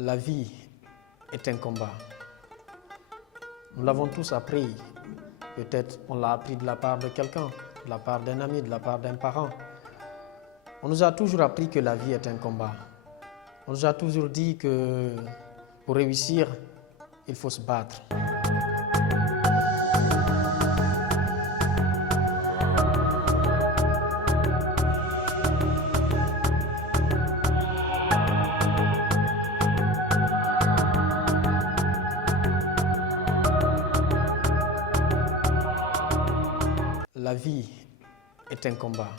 La vie est un combat. Nous l'avons tous appris. Peut-être on l'a appris de la part de quelqu'un, de la part d'un ami, de la part d'un parent. On nous a toujours appris que la vie est un combat. On nous a toujours dit que pour réussir, il faut se battre. La vie est un combat.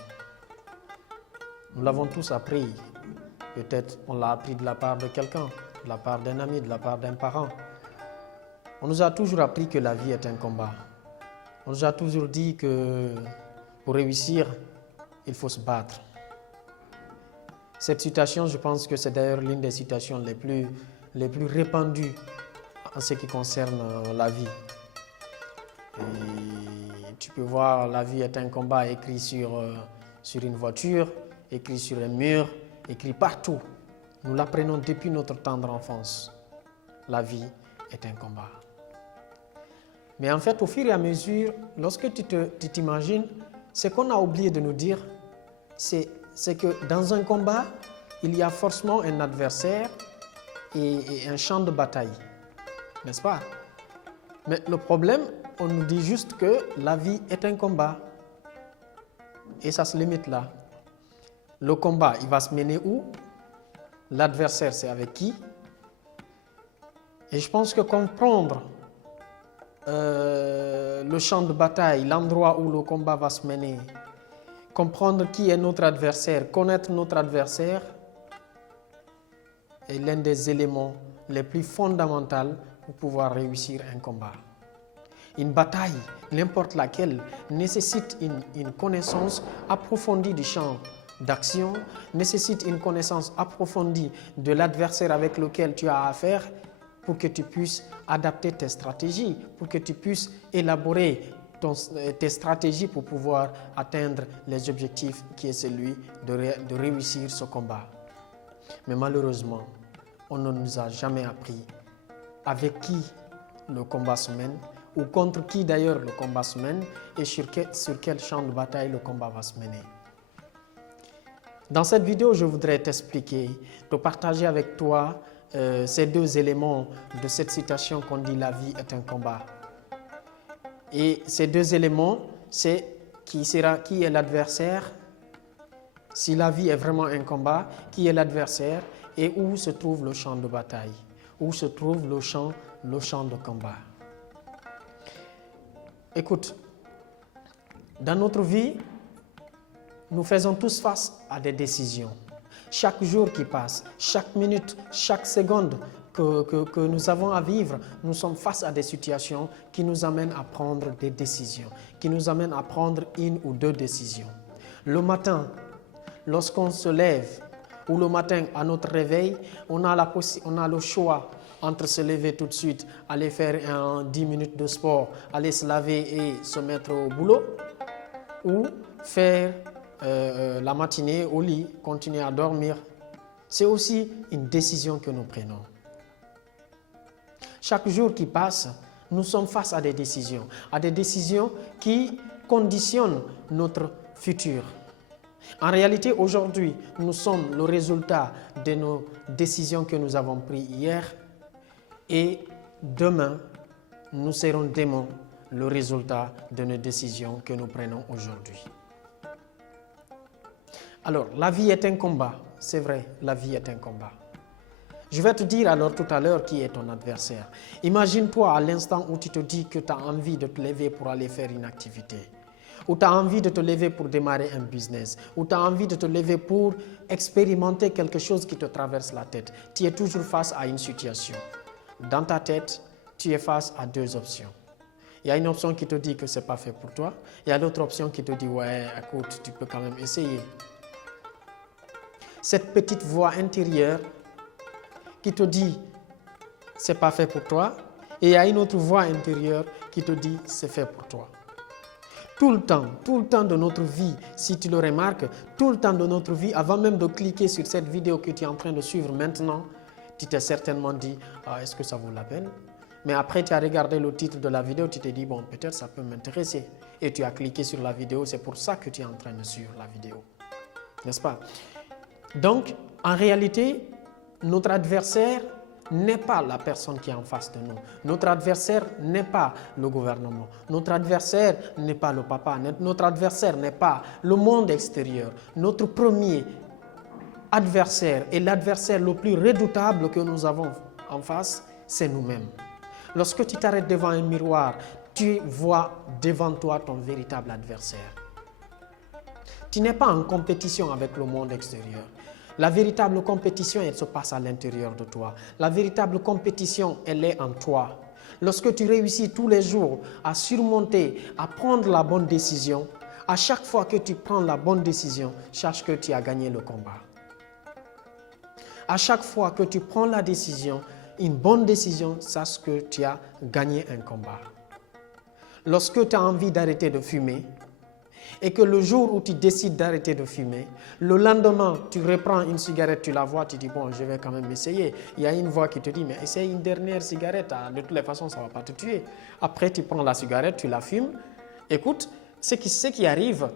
Nous l'avons tous appris. Peut-être on l'a appris de la part de quelqu'un, de la part d'un ami, de la part d'un parent. On nous a toujours appris que la vie est un combat. On nous a toujours dit que pour réussir, il faut se battre. Cette citation, je pense que c'est d'ailleurs l'une des citations les plus répandues en ce qui concerne la vie. Et tu peux voir, la vie est un combat écrit sur une voiture, écrit sur un mur, écrit partout. Nous l'apprenons depuis notre tendre enfance. La vie est un combat. Mais en fait, au fur et à mesure, lorsque tu t'imagines, ce qu'on a oublié de nous dire, c'est que dans un combat, il y a forcément un adversaire et un champ de bataille. N'est-ce pas? Mais le problème, on nous dit juste que la vie est un combat. Et ça se limite là. Le combat, il va se mener où? L'adversaire, c'est avec qui? Et je pense que comprendre le champ de bataille, l'endroit où le combat va se mener, comprendre qui est notre adversaire, connaître notre adversaire, est l'un des éléments les plus fondamentaux pour pouvoir réussir un combat. Une bataille, n'importe laquelle, nécessite une connaissance approfondie du champ d'action, nécessite une connaissance approfondie de l'adversaire avec lequel tu as affaire pour que tu puisses adapter tes stratégies, pour que tu puisses élaborer tes stratégies pour pouvoir atteindre les objectifs qui est celui de réussir ce combat. Mais malheureusement, on ne nous a jamais appris avec qui le combat se mène, ou contre qui d'ailleurs le combat se mène, et sur quel champ de bataille le combat va se mener. Dans cette vidéo, je voudrais t'expliquer, te partager avec toi ces deux éléments de cette citation qu'on dit « la vie est un combat ». Et ces deux éléments, c'est qui est l'adversaire, si la vie est vraiment un combat, qui est l'adversaire et où se trouve le champ de bataille, où se trouve le champ de combat. Écoute, dans notre vie, nous faisons tous face à des décisions. Chaque jour qui passe, chaque minute, chaque seconde que nous avons à vivre, nous sommes face à des situations qui nous amènent à prendre des décisions, qui nous amènent à prendre une ou deux décisions. Le matin, lorsqu'on se lève, ou le matin à notre réveil, on a le choix entre se lever tout de suite, aller faire 10 minutes de sport, aller se laver et se mettre au boulot, ou faire la matinée au lit, continuer à dormir. C'est aussi une décision que nous prenons. Chaque jour qui passe, nous sommes face à des décisions qui conditionnent notre futur. En réalité, aujourd'hui, nous sommes le résultat de nos décisions que nous avons prises hier, et demain, nous serons demain le résultat de nos décisions que nous prenons aujourd'hui. Alors, la vie est un combat, c'est vrai, la vie est un combat. Je vais te dire alors tout à l'heure qui est ton adversaire. Imagine-toi à l'instant où tu te dis que tu as envie de te lever pour aller faire une activité, ou tu as envie de te lever pour démarrer un business, ou tu as envie de te lever pour expérimenter quelque chose qui te traverse la tête. Tu es toujours face à une situation. Dans ta tête, tu es face à deux options. Il y a une option qui te dit que ce n'est pas fait pour toi. Il y a l'autre option qui te dit, ouais, écoute, tu peux quand même essayer. Cette petite voix intérieure qui te dit, ce n'est pas fait pour toi. Et il y a une autre voix intérieure qui te dit, c'est fait pour toi. Tout le temps de notre vie, si tu le remarques, tout le temps de notre vie, avant même de cliquer sur cette vidéo que tu es en train de suivre maintenant, Tu t'es certainement dit, ah, est-ce que ça vaut la peine? Mais après, tu as regardé le titre de la vidéo, tu t'es dit, bon, peut-être ça peut m'intéresser. Et tu as cliqué sur la vidéo, c'est pour ça que tu es en train de suivre la vidéo. N'est-ce pas? Donc, en réalité, notre adversaire n'est pas la personne qui est en face de nous. Notre adversaire n'est pas le gouvernement. Notre adversaire n'est pas le papa. Notre adversaire n'est pas le monde extérieur. Notre premier adversaire et l'adversaire le plus redoutable que nous avons en face, c'est nous-mêmes. Lorsque tu t'arrêtes devant un miroir, tu vois devant toi ton véritable adversaire. Tu n'es pas en compétition avec le monde extérieur. La véritable compétition, elle se passe à l'intérieur de toi. La véritable compétition, elle est en toi. Lorsque tu réussis tous les jours à surmonter, à prendre la bonne décision, à chaque fois que tu prends la bonne décision, sache que tu as gagné le combat. À chaque fois que tu prends la décision, une bonne décision, sache que tu as gagné un combat. Lorsque tu as envie d'arrêter de fumer, et que le jour où tu décides d'arrêter de fumer, le lendemain, tu reprends une cigarette, tu la vois, tu dis, bon, je vais quand même essayer. Il y a une voix qui te dit, mais essaye une dernière cigarette, de toutes les façons, ça ne va pas te tuer. Après, tu prends la cigarette, tu la fumes. Écoute, ce qui arrive,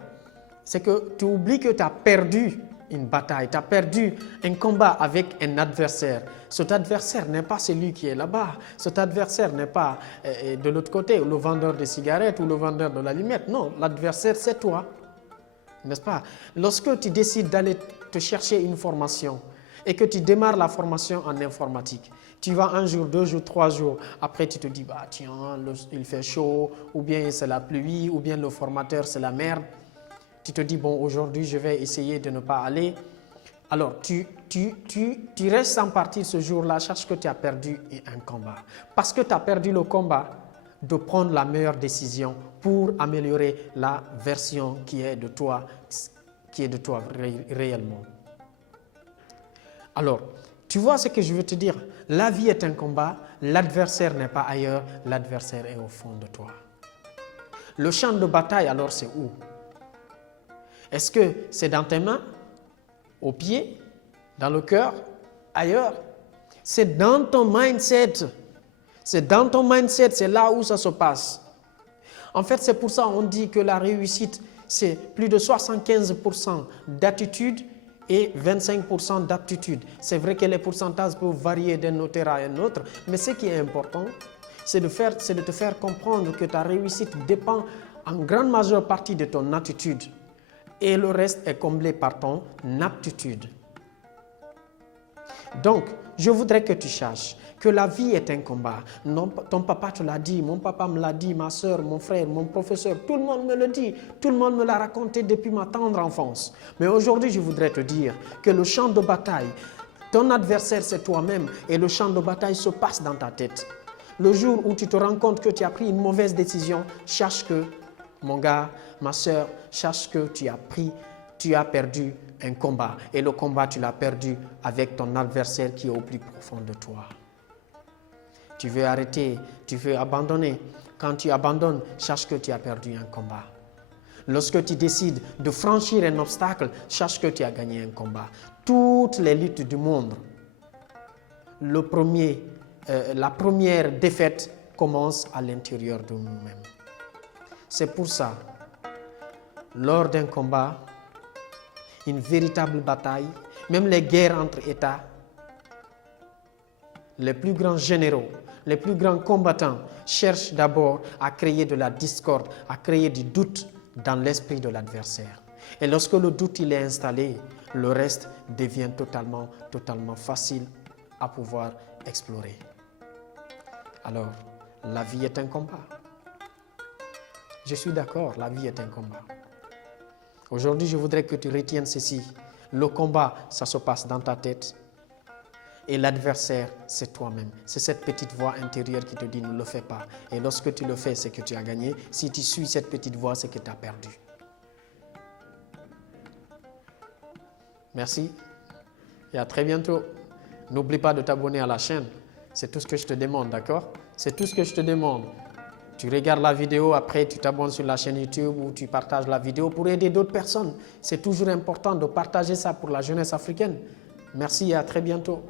c'est que tu oublies que tu as perdu une bataille, tu as perdu un combat avec un adversaire. Cet adversaire n'est pas celui qui est là-bas. Cet adversaire n'est pas de l'autre côté, le vendeur de cigarettes ou le vendeur de l'allumette. Non, l'adversaire, c'est toi. N'est-ce pas? Lorsque tu décides d'aller te chercher une formation et que tu démarres la formation en informatique, tu vas un jour, 2 jours, 3 jours, après tu te dis, bah, tiens, il fait chaud, ou bien c'est la pluie, ou bien le formateur, c'est la merde. Tu te dis, bon, aujourd'hui, je vais essayer de ne pas aller. Alors, tu restes sans partir ce jour-là, sache que tu as perdu un combat. Parce que tu as perdu le combat de prendre la meilleure décision pour améliorer la version qui est de toi réellement. Alors, tu vois ce que je veux te dire? La vie est un combat, l'adversaire n'est pas ailleurs, l'adversaire est au fond de toi. Le champ de bataille, alors, c'est où? Est-ce que c'est dans tes mains, aux pieds, dans le cœur, ailleurs? C'est dans ton mindset. C'est dans ton mindset, c'est là où ça se passe. En fait, c'est pour ça qu'on dit que la réussite, c'est plus de 75% d'attitude et 25% d'aptitude. C'est vrai que les pourcentages peuvent varier d'un notaire à un autre, mais ce qui est important, c'est de te faire comprendre que ta réussite dépend en grande majeure partie de ton attitude. Et le reste est comblé par ton aptitude. Donc, je voudrais que tu saches que la vie est un combat. Non, ton papa te l'a dit, mon papa me l'a dit, ma soeur, mon frère, mon professeur, tout le monde me le dit, tout le monde me l'a raconté depuis ma tendre enfance. Mais aujourd'hui, je voudrais te dire que le champ de bataille, ton adversaire, c'est toi-même et le champ de bataille se passe dans ta tête. Le jour où tu te rends compte que tu as pris une mauvaise décision, sache que, mon gars, ma soeur, sache que tu as perdu un combat. Et le combat, tu l'as perdu avec ton adversaire qui est au plus profond de toi. Tu veux arrêter, tu veux abandonner. Quand tu abandonnes, sache que tu as perdu un combat. Lorsque tu décides de franchir un obstacle, sache que tu as gagné un combat. Toutes les luttes du monde, la première défaite commence à l'intérieur de nous-mêmes. C'est pour ça, lors d'un combat, une véritable bataille, même les guerres entre États, les plus grands généraux, les plus grands combattants cherchent d'abord à créer de la discorde, à créer du doute dans l'esprit de l'adversaire. Et lorsque le doute il est installé, le reste devient totalement facile à pouvoir explorer. Alors, la vie est un combat. Je suis d'accord, la vie est un combat. Aujourd'hui, je voudrais que tu retiennes ceci. Le combat, ça se passe dans ta tête. Et l'adversaire, c'est toi-même. C'est cette petite voix intérieure qui te dit ne le fais pas. Et lorsque tu le fais, c'est que tu as gagné. Si tu suis cette petite voix, c'est que tu as perdu. Merci et à très bientôt. N'oublie pas de t'abonner à la chaîne. C'est tout ce que je te demande, d'accord? C'est tout ce que je te demande. Tu regardes la vidéo, après tu t'abonnes sur la chaîne YouTube ou tu partages la vidéo pour aider d'autres personnes. C'est toujours important de partager ça pour la jeunesse africaine. Merci et à très bientôt.